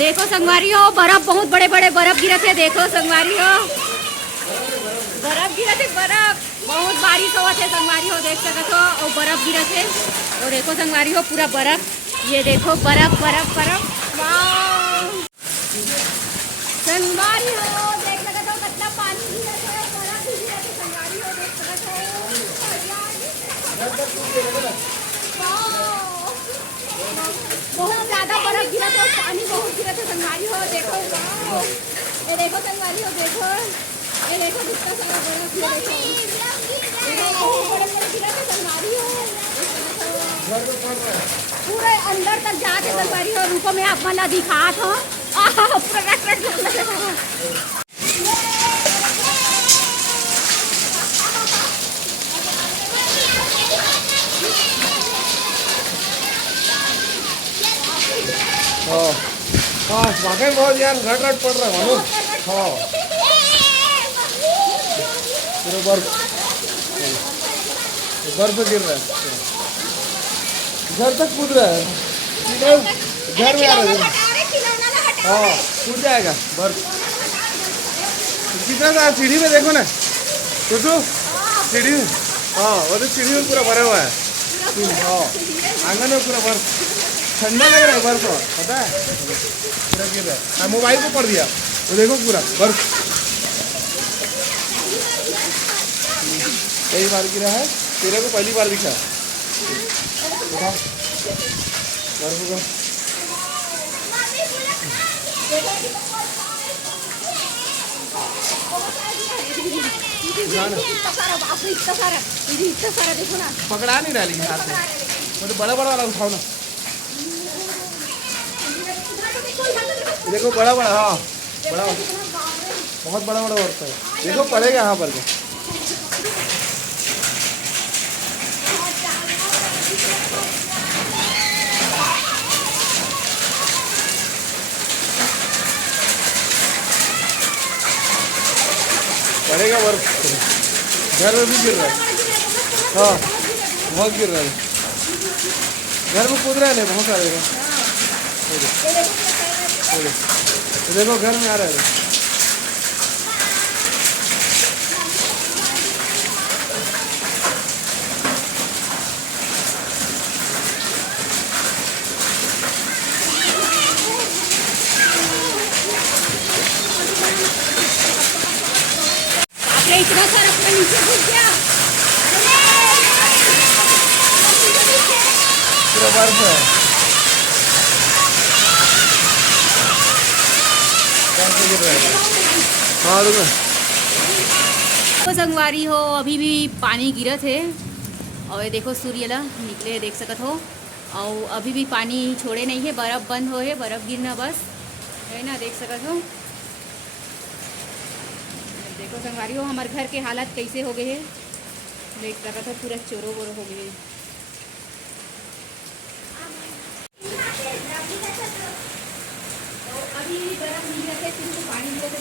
देखो संगवारी हो बर्फ, बहुत बड़े बड़े बर्फ गिरे थे। देखो संगवारी हो बर्फ गिरे थे, बर्फ बहुत बारिश हुआ थे संगवारी हो, देख सकते हो। और बर्फ गिरे थे और देखो संगवारी हो पूरा बर्फ, ये देखो बर्फ बर्फ बर्फ। वाह संगवारी हो देख सकते हो कितना पानी गिरा थे, बर्फ भी गिरा थे संगवारी हो, देख सकते हो। बहुत ज्यादा बर्फ गिरा था, पानी बहुत गिरा था संगवारी हो। देखो ये देखो संगवारी हो, देखो ये देखो कितना सारा बर्फ गिरा, देखो बड़े बड़े गिरा था संगवारी हो। पूरे अंदर तक जाके संगवारी हो, रुको मैं आप वाला दिखा था पूरा वाकई बहुत यार रट रट पड़ रहा है मालूम। हाँ पूरा बर्फ बर्फ गिर रहा है, घर तक कूद रहा है, घर में आ रहा है। हाँ कूद जाएगा बर्फ। कितना था सीढ़ी में देखो ना तो सीढ़ी, हाँ वो तो सीढ़ी में पूरा भरा हुआ है। हाँ आंगन में पूरा बर्फ, ठंडा लग रहा है बर्फ, पता है पूरा गिर रहा है। मोबाइल को पड़ दिया वो देखो पूरा बर्फ, कई बार गिरा है, तेरे को पहली बार दिखा बर्फ को। पकड़ा नहीं रहा लेकिन हाथ में, वो तो बड़ा बड़ा वाला उठाओ ना, देखो बड़ा बड़ा, हाँ बड़ा बहुत बड़ा बड़ा बर्फ है, देखो पड़ेगा यहाँ पर पड़ेगा बर्फ। घर में भी गिर रहा है, हाँ बहुत गिर रहा है, घर में कूद रहा है नहीं बहुत सारे, देखो घर में आ रहा है। इतना सारा पूरा नीचे घुस गया, पूरा बर्फ है। हाँ तो संगवारी हो अभी भी पानी गिरा थे और ये देखो सूर्यला निकले देख सकत हो, और अभी भी पानी छोड़े नहीं है, बर्फ बंद हो है, बर्फ गिरना बस है ना, देख सकत हो। देखो संगवारी हो हमारे घर के हालत कैसे हो गए हैं, देख सकत हो पूरा चोरो बोरो हो गए। अभी बर्फ नहीं गिरा थे, सिर्फ पानी गिरा था